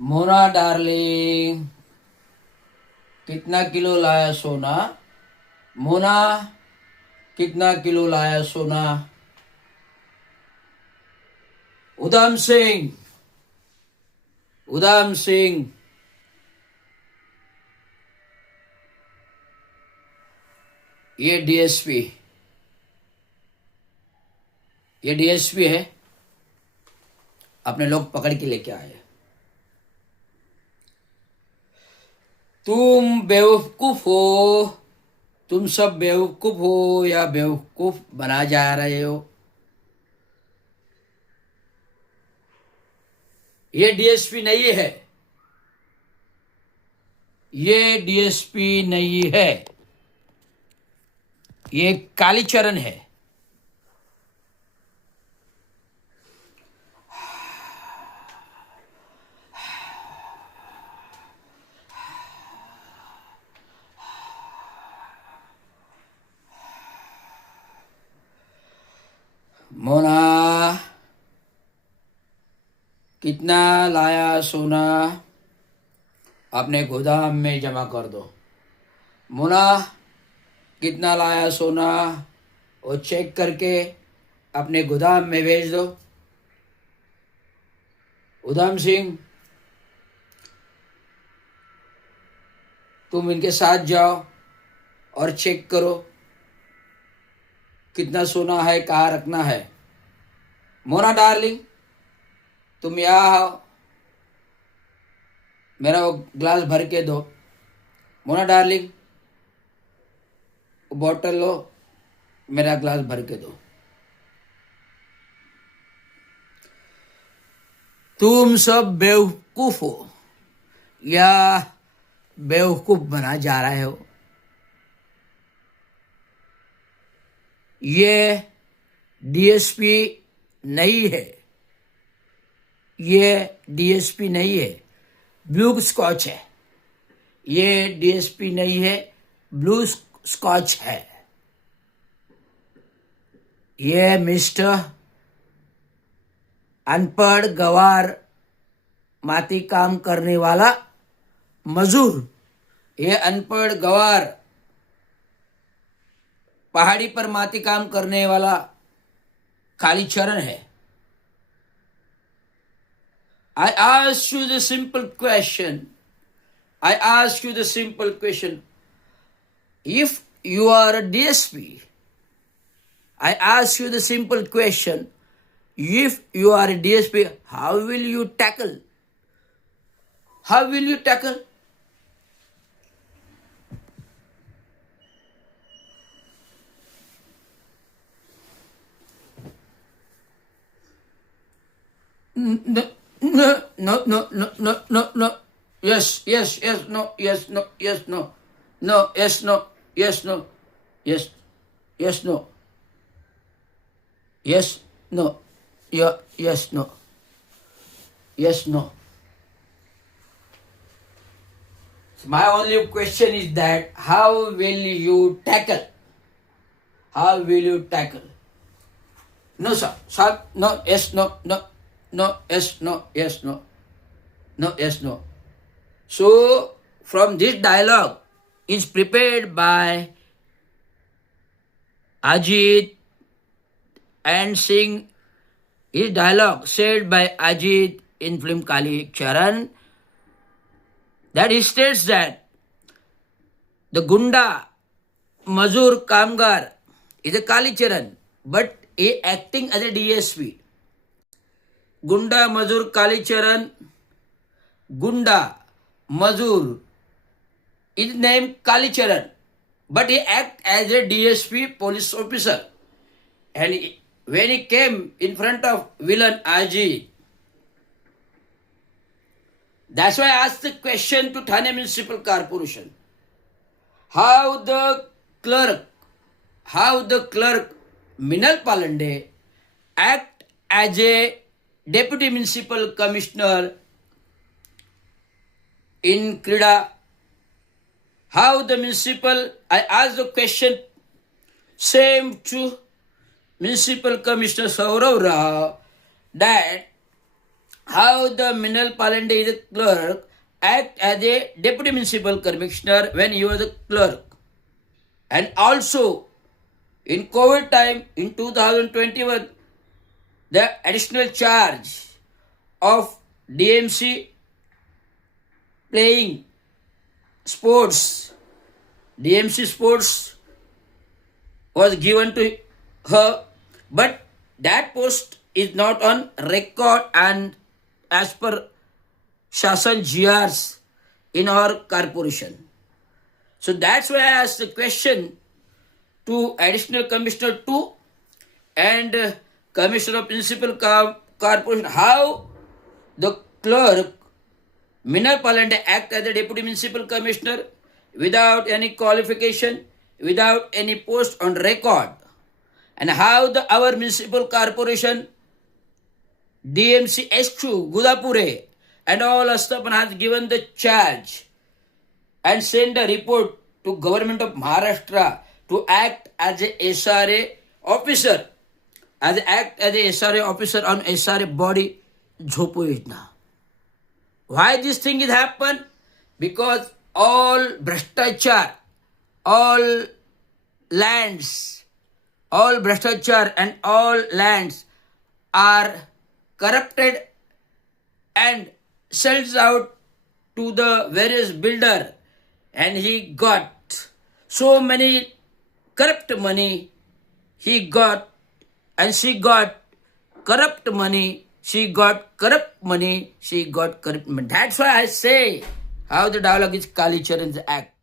Mona darling, कितना kilo लाया सोना? मोना, कितना किलो लाया सोना? उधम सिंह, उधम सिंह, ये डीएसपी, ये डीएसपी है। अपने लोग पकड़ के लेके आए। तुम बेवकूफ हो, तुम सब बेवकूफ हो या बेवकूफ बना जा रहे हो। ये डीएसपी नहीं है, ये डीएसपी नहीं है, ये कालीचरण है। मोना, कितना लाया सोना? अपने गोदाम में जमा कर दो। मोना, कितना लाया सोना? वो चेक करके अपने गोदाम में भेज दो। उधम सिंह, तुम इनके साथ जाओ और चेक करो कितना सोना है, कहाँ रखना है। मोना डार्लिंग, तुम यहाँ आओ, मेरा वो ग्लास भर के दो। मोना डार्लिंग, वो बॉटल लो, मेरा ग्लास भर के दो। तुम सब बेवकूफ हो या बेवकूफ बना जा रहे हो। ये डीएसपी नहीं है, ये डीएसपी नहीं है, ब्लू स्कॉच है। ये डीएसपी नहीं है, ब्लू स्कॉच है। ये मिस्टर अनपढ़ गवार माटी काम करने वाला मजूर, ये अनपढ़ गवार पहाड़ी पर माटी काम करने वाला कालीचरण है। I ask you the simple question. I ask you the simple question. If you are a DSP, I ask you the simple question. If you are a DSP, how will you tackle? How will you tackle? No, no, no, no, no, no, no, no. Yes, yes, yes, no, yes, no, yes, no. No, yes, no, yes, no. Yes, yes, no. Yes, no. Yeah, yes, no. Yes, no. So my only question is that how will you tackle? How will you tackle? No, sir. Sir, no, yes, no, no, no, yes, no, yes, no, no, yes, no. So from this dialogue is prepared by Ajit and Singh. His dialogue said by Ajit in film Kali Charan, that he states that the Gunda Mazur Kamgar is a Kali Charan, but he acting as a DSP. Gunda Mazur Kali Charan, Gunda Mazur is named Kali Charan, but he act as a DSP police officer. And when he came in front of villain Ajit, that's why I asked the question to Thane Municipal Corporation. How the clerk Minal Palande act as a deputy municipal commissioner in Krida. How the municipal, I asked the question same to Municipal Commissioner Saurav Rao, that how the Minal Palande is a clerk act as a deputy municipal commissioner when he was a clerk. And also in COVID time in 2021, the additional charge of DMC playing sports, DMC sports was given to her, but that post is not on record and as per Shasan GRs in our corporation. So that's why I asked the question to Additional Commissioner 2 and Commissioner of Municipal Corporation, how the clerk Minal Palande act as a deputy municipal commissioner without any qualification, without any post on record, and how our municipal corporation DMC SQ Gudapure and all Astapan has given the charge and send a report to government of Maharashtra to act as a SRA officer, as act as a SRA officer on SRA body Jhopo Yojana. Why this thing is happen? Because all Bhraštachar, all lands, all Bhraštachar and all lands are corrupted and sells out to the various builder, and he got so many corrupt money he got, and she got corrupt money, she got corrupt money, she got corrupt money. That's why I say how the dialogue is Kali Charan's act.